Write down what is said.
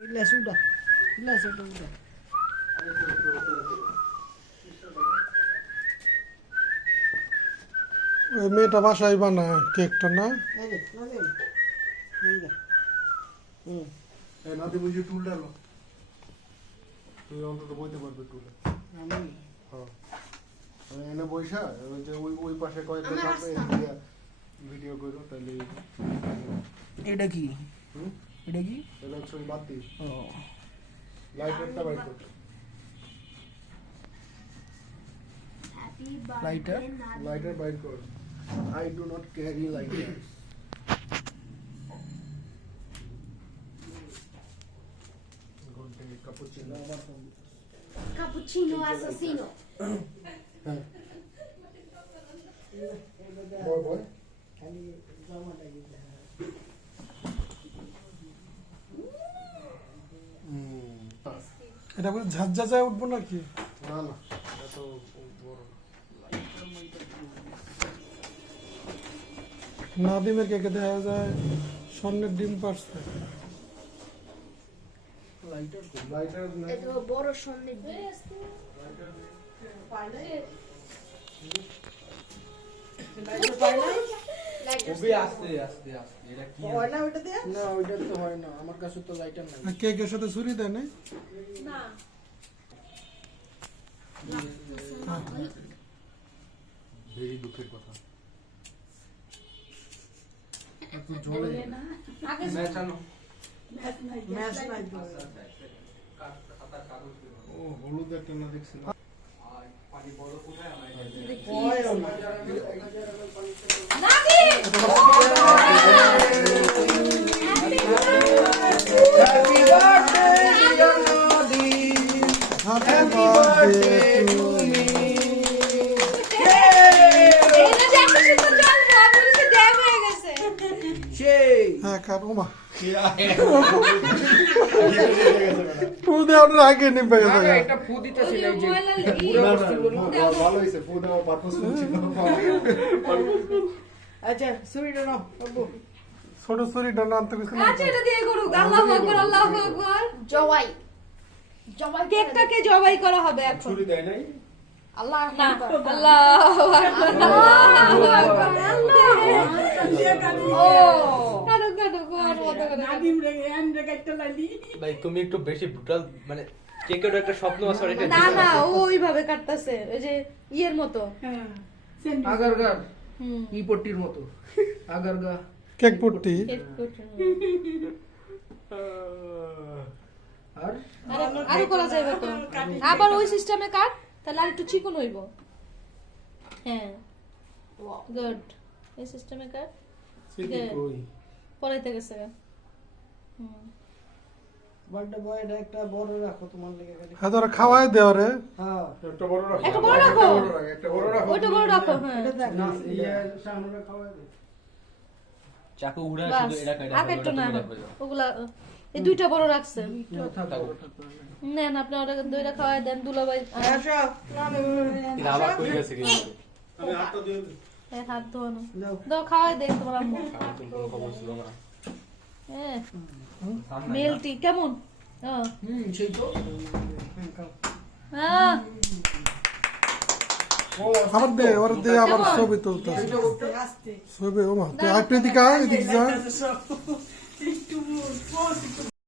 Illa sudah. Illa sudah udah. ওই মেয়েটা বাসায় বানায় কেকটা না? এই যে নাদিম। এই যে। নাদিম ওই যে টুল ডালো, তুই অন্তত বইতে পারবে টুলে। আমি হ্যাঁ এনে বইসা ওই যে ওই পাশে কয়েকটা কাপে ভিডিও করো তাহলে। এটা কি? হুম এটা কি? এটা হচ্ছে ওই বাতি ও লাইটারটা বাইর করতে। লাইটার লাইটার বাইর কর। I do not carry lighters. Cappuccino. Cappuccino assassino. Boy, boy. খালি জামাটা দিতে হয়। এটা বলে ঝাঁঝায় উঠবো নাকি? না না এটা তো বড় না। নাদিমের কেকে দেখা যায় স্বর্ণের ডিম পারছে। লাইটার কই? লাইটার Это বড় স্বর্ণের ডিম। লাইটার পাই না? খুবই আস্তে আস্তে আস্তে এটা কি হয় না ওইটা দিয়ে? না ওইটা তো হয় না, আমার কাছে তো লাইটার নাই। কেকের সাথে ছুরি দেয় না? না ভেরি দুঃখের কথা। এত ঝোলে আগে ম্যাচ আনো ম্যাচ নাই তো। খাতার কাগজ বের করো। ও হলুদ একটা না দেখছিলাম। আর পানি বড় কোথায় আমার হয়ও না। Happy birthday dear Nadim. Happy birthday to me. এটা যে একটা সুন্দর জন্ম আমার কাছে ড্যাম হয়ে গেছে। সেই হ্যাঁ কার ওমা ফু দেওয়ার আগে নিবে গেছে। একটা ফু দিতেছিল এই যে ময়লা লেগে ভালো হইছে ফু দেওয়ার পারপাসফুল ছিল। আচ্ছা সুইটা নাও বাবু। ছোট ছুরিটা না আনতে গেছিলাম। আচ্ছা এটা দিয়ে করুক। আল্লাহু আকবার আল্লাহু আকবার। জবাই জবাই কেকটাকে জবাই করা হবে এখন। ছুরি দেয় নাই আল্লাহ না আল্লাহু আকবার আল্লাহু আকবার ও কাটো কাটো কোয়ার মতো করে নাদিম রে এন্ড রে কাটতে লাইলি। ভাই তুমি একটু বেশি ব্রুটাল মানে কেকের একটা স্বপ্ন আছে আর এটা না না ও ওইভাবে কাটতাছে ওই যে ইয়ের মতো আগারগার হুম ই পট্টির মতো আগারগা কেক পট্টি। আর আরো করা যাবে তো আবার ওই সিস্টেমে কাট তাহলে আর একটু চিকন হইব হ্যাঁ গুড এই সিস্টেমে কাট পড়াইতে গেছে হুম বার্থডে বয় এটা একটা বড় রাখো তোমার লেগে খালি। হ্যাঁ তোরা খাওয়াই দেও রে। হ্যাঁ একটা বড় রাখো। একটা বড় রাখো একটা বড় রাখো। ওইটা বড় রাখো হ্যাঁ এটা দেখ না ইয়া সামনে খাওয়াই দে। চাকু উড়া বাস শুধু এটা কাটা আর একটু না ওগুলা এই দুইটা বড় রাখছে নেন আপনি ওটা দুইটা খাওয়াই দেন দুলাভাই আসো এটা আবার কই গেছে কি আমি হাতটা দিয়ে দিই। হাত ধোয়ানো যাও দাও খাওয়াই দেখ তোমার আম্মু কোনো খবর ছিল না হ্যাঁ মেলটি কেমন সেই তো হ্যাঁ আবার দে ওর দে আবার ছবি তুলতাছে। ছবি ওমা তুই আইপ্রিতিকা এদিকে যা।